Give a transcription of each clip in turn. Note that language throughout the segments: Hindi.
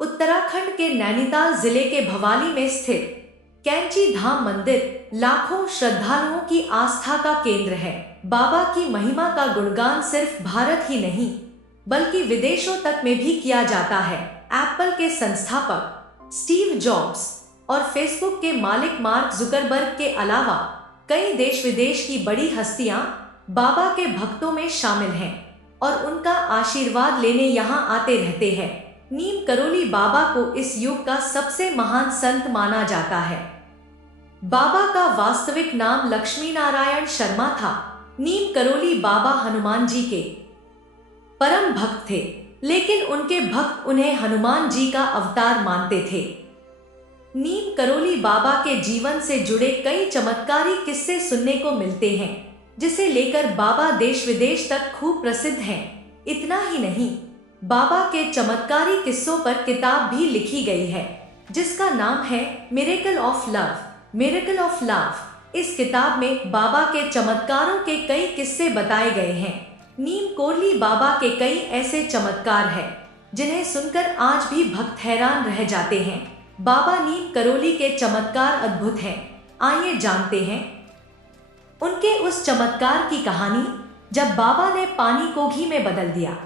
उत्तराखंड के नैनीताल जिले के भवाली में स्थित कैंची धाम मंदिर लाखों श्रद्धालुओं की आस्था का केंद्र है। बाबा की महिमा का गुणगान सिर्फ भारत ही नहीं बल्कि विदेशों तक में भी किया जाता है। एप्पल के संस्थापक स्टीव जॉब्स और फेसबुक के मालिक मार्क जुकरबर्ग के अलावा कई देश विदेश की बड़ी हस्तियां बाबा के भक्तों में शामिल हैं और उनका आशीर्वाद लेने यहाँ आते रहते हैं। नीम करोली बाबा को इस युग का सबसे महान संत माना जाता है। बाबा का वास्तविक नाम लक्ष्मी नारायण शर्मा था। नीम करोली बाबा हनुमान जी के परम भक्त थे, लेकिन उनके भक्त उन्हें हनुमान जी का अवतार मानते थे। नीम करोली बाबा के जीवन से जुड़े कई चमत्कारी किस्से सुनने को मिलते हैं, जिसे लेकर बाबा देश विदेश तक खूब प्रसिद्ध हैं। इतना ही नहीं, बाबा के चमत्कारी किस्सों पर किताब भी लिखी गई है, जिसका नाम है miracle of love. Miracle of love इस किताब में बाबा के चमत्कारों के कई किस्से बताए गए हैं। नीम करोली बाबा के कई ऐसे चमत्कार हैं जिन्हें सुनकर आज भी भक्त हैरान रह जाते हैं। बाबा नीम करोली के चमत्कार अद्भुत हैं। आइए जानते हैं उनके उस चमत्कार की कहानी जब बाबा ने पानी को घी में बदल दिया।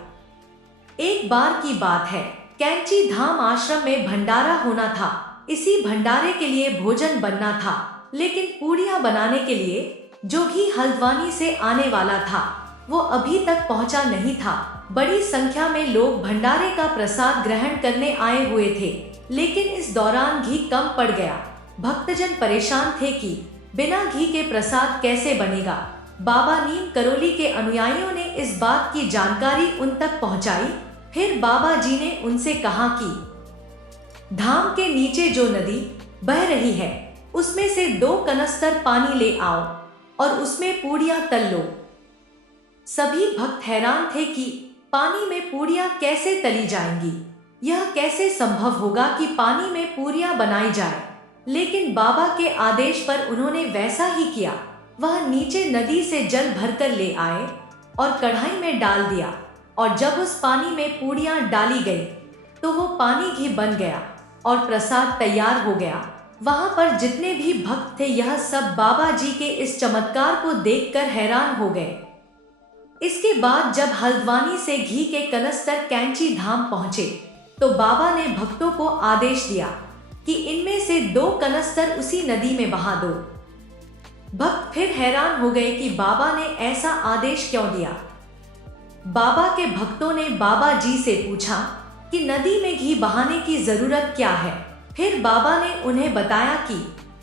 एक बार की बात है, कैंची धाम आश्रम में भंडारा होना था। इसी भंडारे के लिए भोजन बनना था, लेकिन पूड़ियाँ बनाने के लिए जो घी हल्द्वानी से आने वाला था वो अभी तक पहुंचा नहीं था। बड़ी संख्या में लोग भंडारे का प्रसाद ग्रहण करने आए हुए थे, लेकिन इस दौरान घी कम पड़ गया। भक्तजन परेशान थे कि बिना घी के प्रसाद कैसे बनेगा। बाबा नीम करोली के अनुयायियों ने इस बात की जानकारी उन तक पहुंचाई। फिर बाबा जी ने उनसे कहा कि धाम के नीचे जो नदी बह रही है उसमें से 2 कनस्तर पानी ले आओ और उसमें पूड़ियाँ तल लो। सभी भक्त हैरान थे कि पानी में पूड़ियाँ कैसे तली जाएंगी, यह कैसे संभव होगा कि पानी में पूड़ियाँ बनाई जाए। लेकिन बाबा के आदेश पर उन्होंने वैसा ही किया। वह नीचे नदी से जल भरकर ले आए और कढ़ाई में डाल दिया, और जब उस पानी में पूड़ियाँ डाली गई तो वो पानी घी बन गया और प्रसाद तैयार हो गया। वहां पर जितने भी भक्त थे यह सब बाबा जी के इस चमत्कार को देखकर हैरान हो गए। इसके बाद जब हल्द्वानी से घी के कनस्तर कैंची धाम पहुंचे तो बाबा ने भक्तों को आदेश दिया कि इनमें से 2 कनस्तर उसी नदी में बहा दो। भक्त फिर हैरान हो गए कि बाबा ने ऐसा आदेश क्यों दिया। बाबा के भक्तों ने बाबा जी से पूछा कि नदी में घी बहाने की जरूरत क्या है। फिर बाबा ने उन्हें बताया कि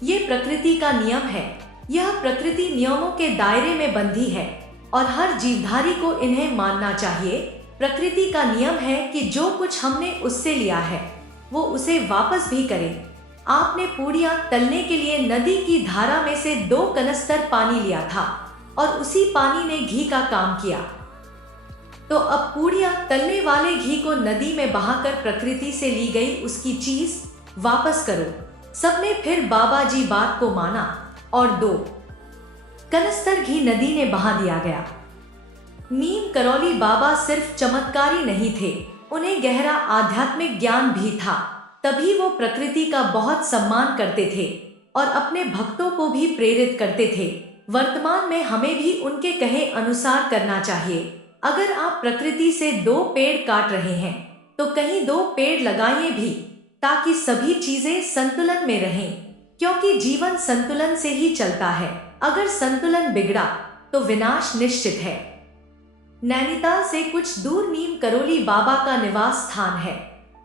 ये प्रकृति का नियम है। यह प्रकृति नियमों के दायरे में बंधी है और हर जीवधारी को इन्हें मानना चाहिए। प्रकृति का नियम है कि जो कुछ हमने उससे लिया है वो उसे वापस भी करे। आपने पूड़ियाँ तलने के लिए नदी की धारा में से 2 कनस्तर पानी लिया था और उसी पानी ने घी का काम किया। तो अब पूड़ियाँ तलने वाले घी को नदी में बहाकर प्रकृति से ली गई उसकी चीज वापस करो। सबने फिर बाबा जी बात को माना और 2 कनस्तर घी नदी में बहा दिया गया। नीम करोली बाबा सिर्फ चमत्कारी नहीं थे, उन्हें गहरा आध्यात्मिक ज्ञान भी था। तभी वो प्रकृति का बहुत सम्मान करते थे और अपने भक्तों को भी प्रेरित करते थे। वर्तमान में हमें भी उनके कहे अनुसार करना चाहिए। अगर आप प्रकृति से 2 पेड़ काट रहे हैं तो कहीं 2 पेड़ लगाइए भी, ताकि सभी चीजें संतुलन में रहें, क्योंकि जीवन संतुलन से ही चलता है। अगर संतुलन बिगड़ा तो विनाश निश्चित है। नैनीताल से कुछ दूर नीम करोली बाबा का निवास स्थान है,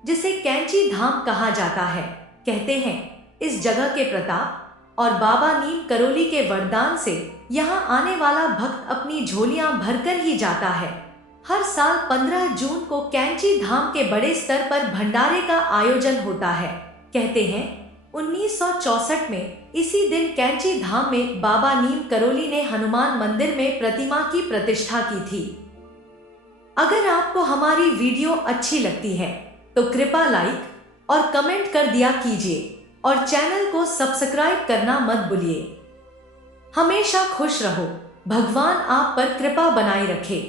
जिसे कैंची धाम कहा जाता है। कहते हैं इस जगह के प्रताप और बाबा नीम करोली के वरदान से यहाँ आने वाला भक्त अपनी झोलियां भरकर ही जाता है। हर साल 15 जून को कैंची धाम के बड़े स्तर पर भंडारे का आयोजन होता है। कहते हैं 1964 में इसी दिन कैंची धाम में बाबा नीम करोली ने हनुमान मंदिर में प्रतिमा की प्रतिष्ठा की थी। अगर आपको हमारी वीडियो अच्छी लगती है तो कृपया लाइक और कमेंट कर दिया कीजिए और चैनल को सब्सक्राइब करना मत भूलिए। हमेशा खुश रहो, भगवान आप पर कृपा बनाए रखे।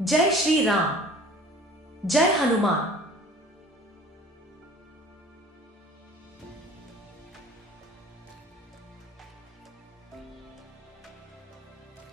जय श्री राम, जय हनुमान।